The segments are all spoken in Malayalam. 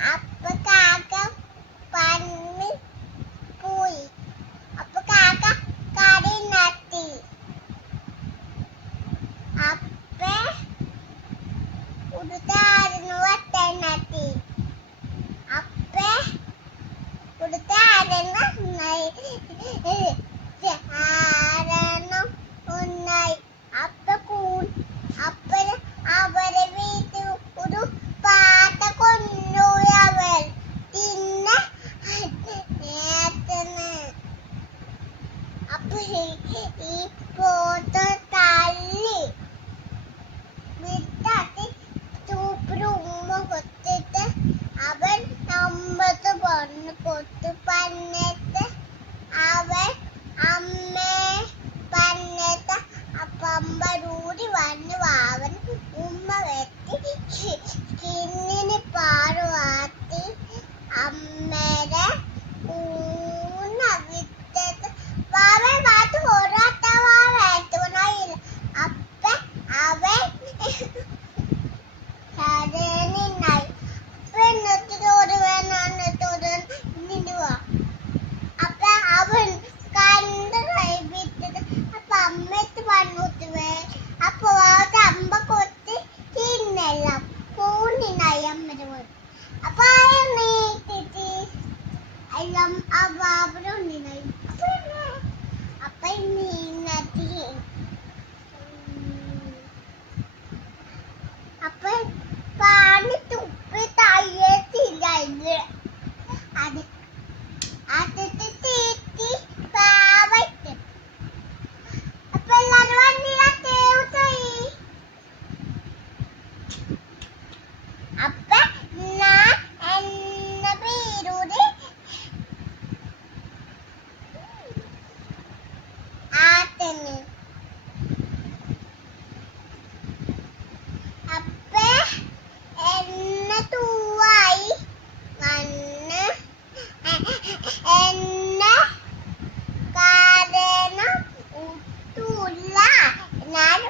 up. 不行，一波的打理。Alam ababro ni na. Apa ni? Apa ni natin? അല്ല ഞാൻ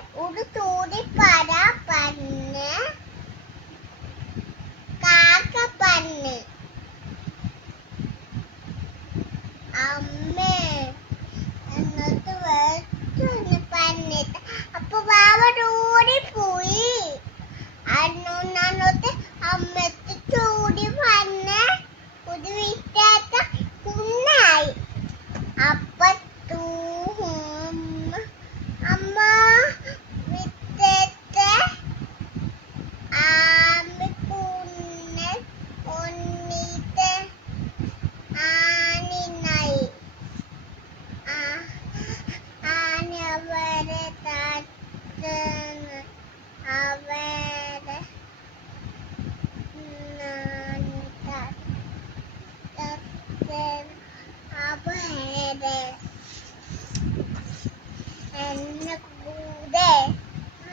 എന്നെ കൂടെ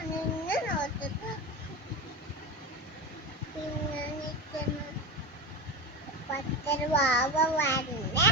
നിന്ന് നോക്കുന്നു പിന്നെ നിൽക്കുന്നു. പത്തര വാവ വന്നിട്ടുടൂ